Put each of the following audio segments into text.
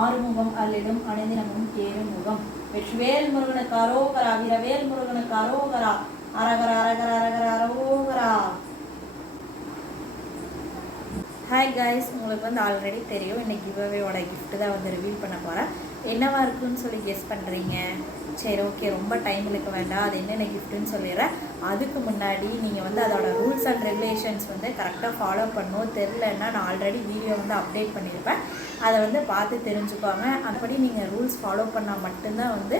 ஆறுமுகம் அல்லிடும் அணிதினமும் ஏறுமுகம். வெற்றிவேல் முருகனுக்கு அரோகரா, வீரவேல் முருகனுக்கு அரோகரா, அரகர அரகர அரகர அரோகரா. ஹாய் கைஸ், உங்களுக்கு வந்து ஆல்ரெடி தெரியும் இன்றைக்கி கிவ்அவேயோட கிஃப்ட்டு தான் வந்து ரிவீல் பண்ண போகிறேன். என்னவா இருக்குன்னு சொல்லி கெஸ் பண்ணுறீங்க? சரி, ஓகே, ரொம்ப டைம் இழுக்க வேண்டாம். அது என்னென்ன கிஃப்ட்டுன்னு சொல்லிடுறேன். அதுக்கு முன்னாடி நீங்கள் வந்து அதோட ரூல்ஸ் அண்ட் ரெகுலேஷன்ஸ் வந்து கரெக்டாக ஃபாலோ பண்ணணும். தெரிலன்னா நான் ஆல்ரெடி வீடியோ வந்து அப்டேட் பண்ணியிருப்பேன், அதை வந்து பார்த்து தெரிஞ்சுக்கோங்க. அதுபடி நீங்கள் ரூல்ஸ் ஃபாலோ பண்ணால் மட்டும்தான் வந்து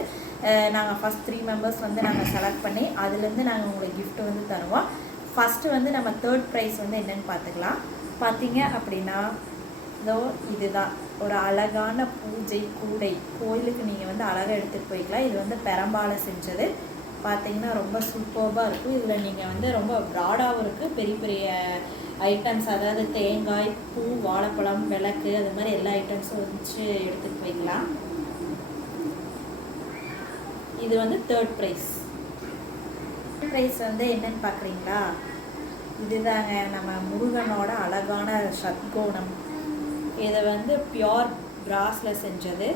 நாங்கள் ஃபஸ்ட் 3 மெம்பர்ஸ் வந்து நாங்கள் செலக்ட் பண்ணி அதுலேருந்து நாங்கள் உங்களுக்கு கிஃப்ட்டு வந்து தருவோம். ஃபஸ்ட்டு வந்து நம்ம 3rd ப்ரைஸ் வந்து என்னென்னு பார்த்துக்கலாம். பார்த்தீங்க அப்படின்னா இதோ இதுதான் ஒரு அழகான பூஜை கூடை. கோயிலுக்கு நீங்கள் வந்து அழகாக எடுத்துகிட்டு போய்க்கலாம். இது வந்து பெரம்பால் செஞ்சது. பார்த்தீங்கன்னா ரொம்ப சூப்பராக இருக்கும். இதில் நீங்கள் வந்து ரொம்ப ப்ராடாகவும் இருக்குது. பெரிய பெரிய ஐட்டம்ஸ், அதாவது தேங்காய், பூ, வாழைப்பழம், விளக்கு, அது மாதிரி எல்லா ஐட்டம்ஸும் வச்சு எடுத்துகிட்டு போய்க்கலாம். இது வந்து 3rd ப்ரைஸ். ப்ரைஸ் வந்து என்னன்னு பார்க்குறீங்களா? இதுதாங்க நம்ம முருகனோட அழகான ஷட்கோணம். இதை வந்து பியோர் பிராஸில் செஞ்சது,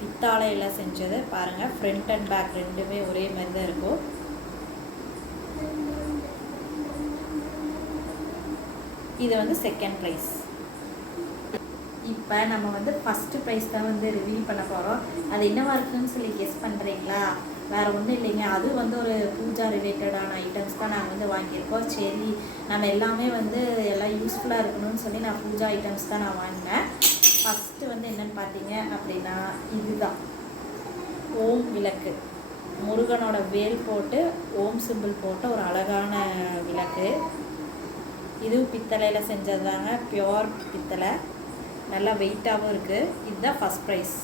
பித்தாளையில் செஞ்சது. பாருங்கள், ஃப்ரண்ட் அண்ட் பேக் ரெண்டுமே ஒரே மாதிரி தான் இருக்கும். இது வந்து 2nd ப்ரைஸ். இப்போ நம்ம வந்து ஃபஸ்ட்டு ப்ரைஸ் தான் வந்து ரிவீல் பண்ண போகிறோம். அது என்னவா இருக்குன்னு சொல்லி கெஸ் பண்ணுறீங்களா? வேறு ஒன்றும் இல்லைங்க, அது வந்து ஒரு பூஜா ரிலேட்டடான ஐட்டம்ஸ் தான் நாங்கள் வந்து வாங்கியிருக்கோம். சரி, நம்ம எல்லாமே வந்து எல்லாம் யூஸ்ஃபுல்லாக இருக்கணும்னு சொல்லி நான் பூஜா ஐட்டம்ஸ் தான் நான் வாங்கினேன். ஃபஸ்ட்டு வந்து என்னென்னு பார்த்தீங்க அப்படின்னா இதுதான் ஓம் விளக்கு. முருகனோட வேல் போட்டு ஓம் சிம்பிள் போட்டு ஒரு அழகான விளக்கு. இதுவும் பித்தளையில் செஞ்சது தாங்க, பியோர் பித்தளை, நல்லா வெயிட்டாகவும் இருக்குது. இதுதான் ஃபஸ்ட் ப்ரைஸ்.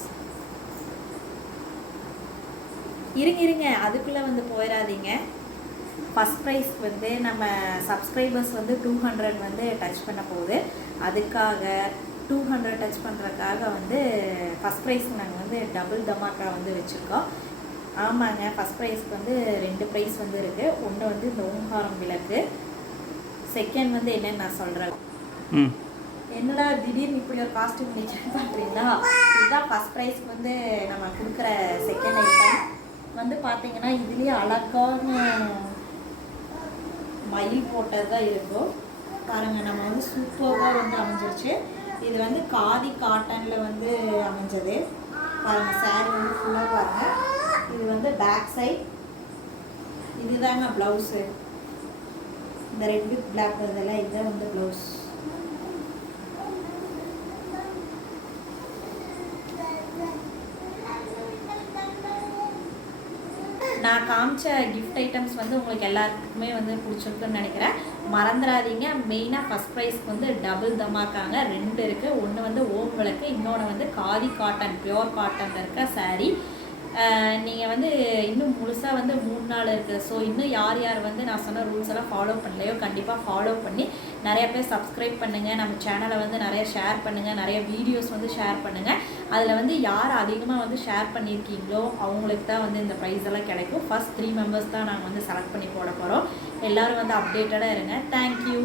இருங்க, அதுக்குள்ளே வந்து போயிடாதீங்க. ஃபஸ்ட் ப்ரைஸ் வந்து நம்ம சப்ஸ்கிரைபர்ஸ் வந்து 200 வந்து டச் பண்ண போகுது. அதுக்காக 200 டச் பண்ணுறதுக்காக வந்து ஃபஸ்ட் ப்ரைஸ்க்கு நாங்கள் வந்து டபுள் தமாக்கா வந்து வச்சுருக்கோம். ஆமாங்க, ஃபஸ்ட் ப்ரைஸ்க்கு வந்து 2 ப்ரைஸ் வந்து இருக்குது. ஒன்று வந்து இந்த ஓம்காரம் விளக்கு, செகண்ட் வந்து என்னன்னு நான் சொல்கிறேன். என்னடா திடீர்னு இப்படி ஒரு காஸ்டியூம் நினைக்கிறேன் பண்ணுறீங்களா? இதுதான் ஃபஸ்ட் ப்ரைஸ்க்கு வந்து நம்ம கொடுக்குற செகண்ட் ஐட்டம். வந்து பார்த்தீங்கன்னா இதுலேயே அழகான மயில் போட்டது தான் இருக்கும். பாருங்கள், நம்ம வந்து சூப்பராக வந்து அமைஞ்சிருச்சு. இது வந்து காதி காட்டனில் வந்து அமைஞ்சது. பாருங்கள், சாரீ வந்து ஃபுல்லாக பாருங்கள். இது வந்து பேக் சைட். இதுதாங்க ப்ளவுஸு. இந்த ரெட் வித் பிளாக் இதெல்லாம் இதுதான் வந்து ப்ளவுஸ். நான் காமிச்ச கிஃப்ட் ஐட்டம்ஸ் வந்து உங்களுக்கு எல்லாருக்குமே வந்து பிடிச்சிருக்குன்னு நினைக்கிறேன். மறந்துடாதீங்க, மெயினாக ஃபஸ்ட் ப்ரைஸ்க்கு வந்து டபுள் தமாக்காங்க 2 இருக்குது. ஒன்று வந்து ஓம் விளக்கு, இன்னொன்று வந்து காதி காட்டன், பியோர் காட்டனில் இருக்க சாரீ. நீங்கள் வந்து இன்னும் முழுசாக வந்து 3 நாள் இருக்குது. ஸோ இன்னும் யார் யார் வந்து நான் சொன்ன ரூல்ஸ் எல்லாம் ஃபாலோ பண்ணலையோ கண்டிப்பாக ஃபாலோ பண்ணி நிறைய பேர் சப்ஸ்கிரைப் பண்ணுங்கள். நம்ம சேனலை வந்து நிறைய ஷேர் பண்ணுங்கள், நிறைய வீடியோஸ் வந்து ஷேர் பண்ணுங்கள். அதில் வந்து யார் அதிகமாக வந்து ஷேர் பண்ணியிருக்கீங்களோ அவங்களுக்கு தான் வந்து இந்த ப்ரைஸ் எல்லாம் கிடைக்கும். ஃபஸ்ட் 3 மெம்பர்ஸ் தான் நாங்கள் வந்து செலக்ட் பண்ணி போட போகிறோம். எல்லோரும் வந்து அப்டேட்டடாக இருங்க. தேங்க்யூ.